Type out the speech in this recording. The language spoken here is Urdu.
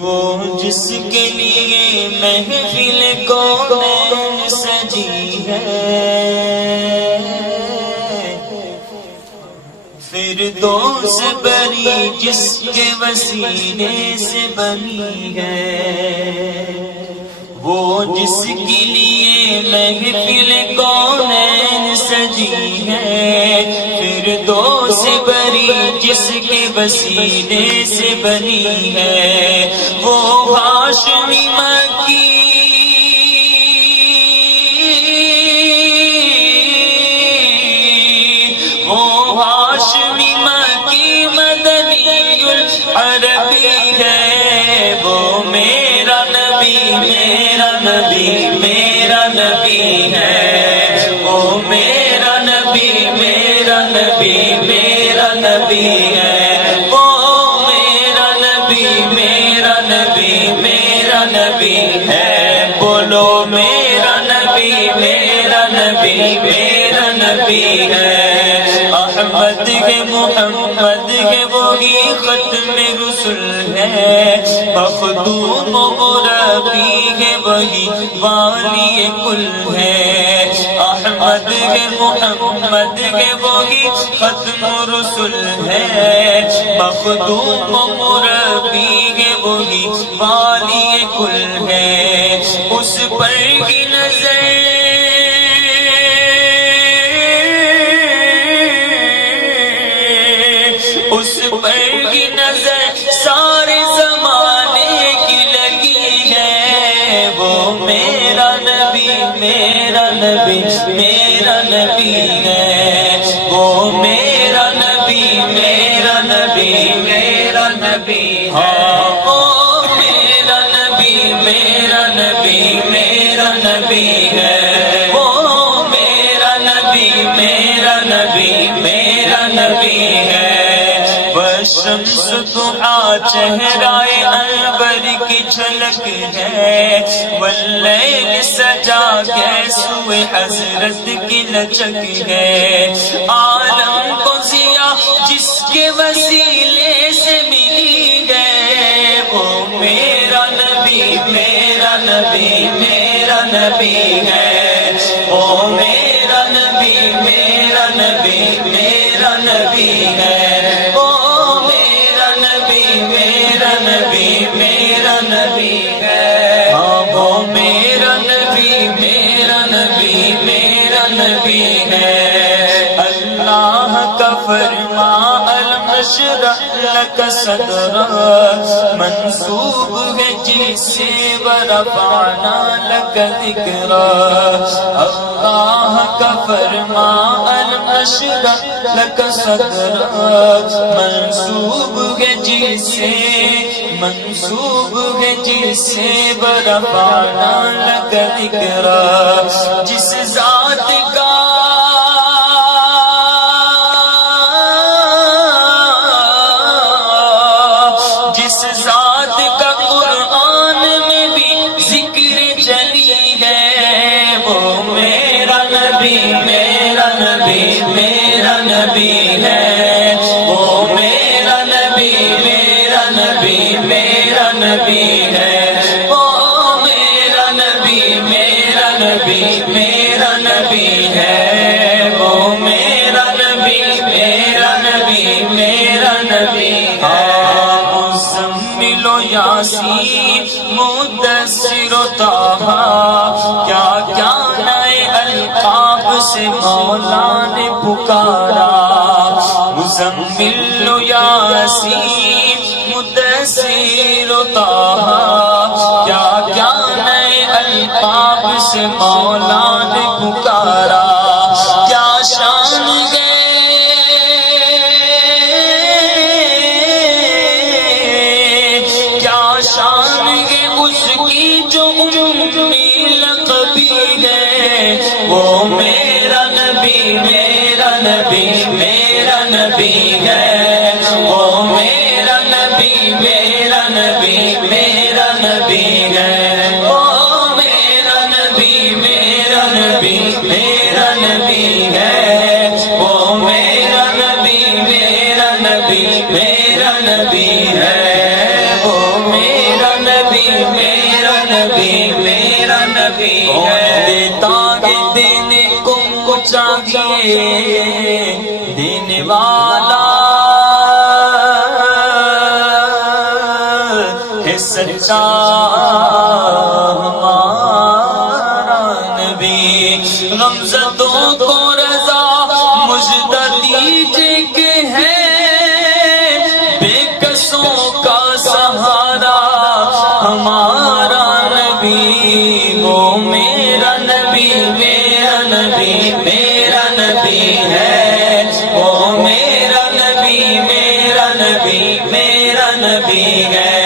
وہ جس کے لیے محفل کونین سجی ہے، فردوس بری جس کے وسیلے سے بنی ہے، وہ جس کے لیے محفل کونین سجی ہے، فردوس بری جس کے وسیلے سے بنی ہے، وہ ہاشمی مکی عربی ہے، وہ میرا نبی میرا نبی میرا نبی ہے، وہ میرا نبی میرا نبی میرا نبی ہے، وہ میرا نبی میرا نبی میرا نبی ہے، بولو میرا نبی میرا نبی میرا نبی ہے، احمد ہے محمد ہے وہی ختم رسول ہے، مخدوم و مربی ہے وہی والی کل ہے، احمد ہے محمد ہے وہی ختم رسول ہے، مخدوم و مربی ہے وہی والی کل ہے، اس پر کی نظر اس پر کی نظر سارے زمانے کی لگی ہے، وہ میرا نبی میرا نبی میرا نبی ہے، وہ میرا نبی میرا نبی میرا نبی ہے، وہ میرا نبی میرا نبی میرا نبی ہے، وہ میرا نبی میرا نبی میرا نبی ہے، شمس ضحا چہرائے انور کی جھلک ہے، واللیل سجا گیسوئے حضرت کی لچک ہے، عالم کو ضیاء جس کے وسیلے سے ملی ہے، وہ میرا نبی میرا نبی میرا نبی ہے، وہ میرا نبی میرا نبی میرا نبی ہے، میرا نبی میرا نبی ہے، ہاں وہ میرا نبی میرا نبی میرا نبی ہے، اللہ کا فرما الم نشرح لک صدرک منسوب ہے جس سے ورفعنا لک ذکرک، اللہ کا فرما الم نشرح لک صدرک منسوب ہے جس سے منسوب ہے جس سے ورفعنا لک ذکرک، جس ذات کا جس ذات کا قرآن میں بھی ذکر چلی ہے، وہ میرا نبی میرا نبی میرا نبی ہے، وہ میرا نبی میرا نبی میرا نبی ہے، وہ میرا نبی میرا نبی میرا نبی ہے، وہ میرا نبی میرا نبی میرا نبی ہے، مزمل و یاسین مدثر و طٰہٰ کیا کیا نئے القاب سے مولا نے پکارا، مزمل و یاسین مدثر و طٰہٰ کیا کیا نئے القاب سے مولا نے پکارا، کیا شان ہے کیا شان ہے اس کی جو امی لقبی ہے، وہ میرا نبی میرا نبی میرا نبی ہے، وہ میرا نبی میرا نبی میرا نبی ہے، وہ میرا نبی میرا نبی میرا نبی ہے، وہ میرا نبی میرا نبی میرا نبی ہے، وہ میرا نبی میرا نبی ہے تاج دینے کو چاہیے دینے والا ہے سچا ہمارا نبی غمزدوں کو رضا مجدہ دیجئے کہ ہے بے کسوں کا سہارا ہمارا نبی وہ میرا نبی میرا نبی میرا نبی ہے وہ میرا نبی میرا نبی میرا نبی ہے